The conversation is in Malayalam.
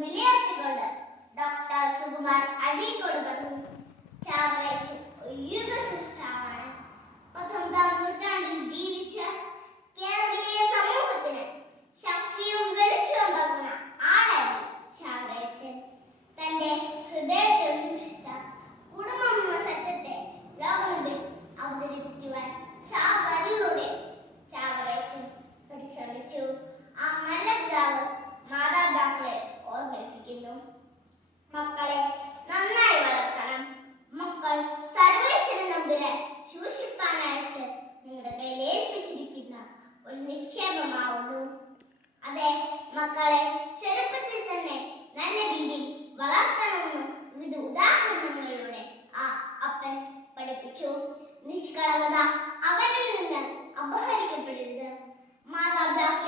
വിലയിരുത്തിക്കൊണ്ട് ഡോക്ടർ സുകുമാർ അഴീക്കോട് പറഞ്ഞു, ചാവറയച്ചൻ ഒരു യുഗസൃഷ്ടാവാണ്. 19-ാം നൂറ്റാണ്ടിൽ ജീവിച്ച കേരളീയ സമൂഹത്തിന് ശക്തിയും വെളിച്ചവും പകർന്ന ആളായിരുന്നു ചാവറയച്ചൻ. തന്റെ ഹൃദയത്തിൽ സൂക്ഷിച്ച കുടുംബം എന്ന സത്യത്തെ ലോകമുമ്പിൽ അവതരിപ്പിക്കുവാൻ ചാവറിലൂടെ ചാവറയച്ചൻ പരിശ്രമിച്ചു. ആ നല്ല പിതാവ് മാതാപിതാക്കളെ ഓർമ്മിപ്പിക്കുന്നു. മക്കളെ നന്നായി വളർത്തണം. മക്കൾ സർവേശ്വരൻ നമ്പുരാൻ സൂക്ഷിപ്പാനായിട്ട് നിങ്ങളുടെ കയ്യിൽ ഏൽപ്പിച്ചിരിക്കുന്ന ഒരു നിക്ഷേപമാവുന്നു. അതെ, മക്കളെ ചെറുപ്പത്തിൽ തന്നെ നല്ല രീതിയിൽ വളർത്തണമെന്ന് വിവിധ ഉദാഹരണങ്ങളിലൂടെ ആ അപ്പൻ പഠിപ്പിച്ചു. നിഷ്കളങ്കത അവരിൽ നിന്ന് അപഹരിക്കപ്പെടരുത്. മാതാപിതാക്കളെ